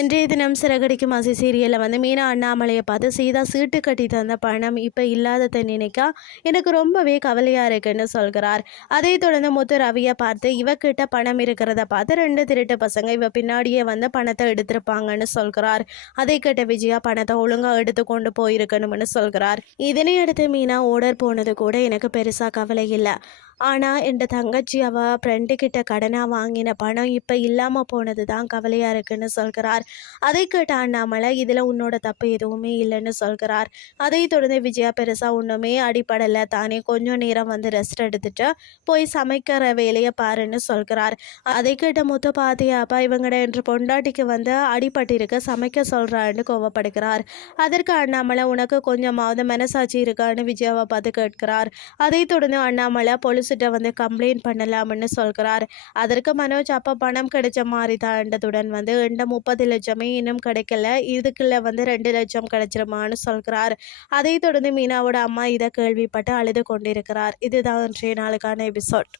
இன்றைய தினம் சிறகடிக்கும் ஆசை சீரியலில் வந்து மீனா அண்ணாமலையை பார்த்து சீதா சீட்டு கட்டி தந்த பணம் இப்போ இல்லாததை நினைக்கா எனக்கு ரொம்பவே கவலையாக இருக்குன்னு சொல்கிறார். அதை தொடர்ந்து முத்து ரவியை பார்த்து இவக்கிட்ட பணம் இருக்கிறத பார்த்து ரெண்டு திருட்டு பசங்க இவ பின்னாடியே வந்து பணத்தை எடுத்திருப்பாங்கன்னு சொல்கிறார். அதை கேட்ட விஜயா பணத்தை ஒழுங்காக எடுத்து கொண்டு போயிருக்கணும்னு சொல்கிறார். இதனை அடுத்து மீனா ஓடர் போனது கூட எனக்கு பெருசாக கவலை இல்லை. ஆனால் என் தங்கச்சி அவள் ஃப்ரெண்டுக்கிட்ட கடனாக வாங்கின பணம் இப்போ இல்லாமல் போனது தான் கவலையாக இருக்குன்னு சொல்கிறார். அதை கேட்ட அண்ணாமலை இதில் உன்னோட தப்பு எதுவுமே இல்லைன்னு சொல்கிறார். அதை தொடர்ந்து விஜயா பெருசாக ஒன்றுமே அடிப்படலை தானே கொஞ்சம் நேரம் வந்து ரெஸ்ட் எடுத்துட்டு போய் சமைக்கிற வேலையை பாருன்னு சொல்கிறார். அதை கேட்ட முத்து பாத்தியாப்பா இவங்கட என்று பொண்டாட்டிக்கு வந்து அடிபட்டிருக்க. சமைக்க சொல்கிறான்னு கோவப்படுகிறார். அதற்கு அண்ணாமலை உனக்கு கொஞ்சமாவது மனசாட்சி இருக்கான்னு விஜயாவை பார்த்து கேட்கிறார். அதை தொடர்ந்து அண்ணாமலை போலீஸ்கிட்ட வந்து கம்ப்ளைண்ட் பண்ணலாம்னு சொல்கிறார். அதற்கு மனோஜ் அப்போ பணம் கிடைச்ச மாதிரி தாண்டதுடன் வந்து இந்த முப்பது லட்சமே இன்னும் கிடைக்கல இதுக்குள்ள வந்து ரெண்டு லட்சம் கிடைச்சிருமான்னு சொல்கிறார். அதை தொடர்ந்து மீனாவோட அம்மா இதை கேள்விப்பட்டு அழுது கொண்டிருக்கிறார். இதுதான் இன்றைய நாளுக்கான எபிசோட்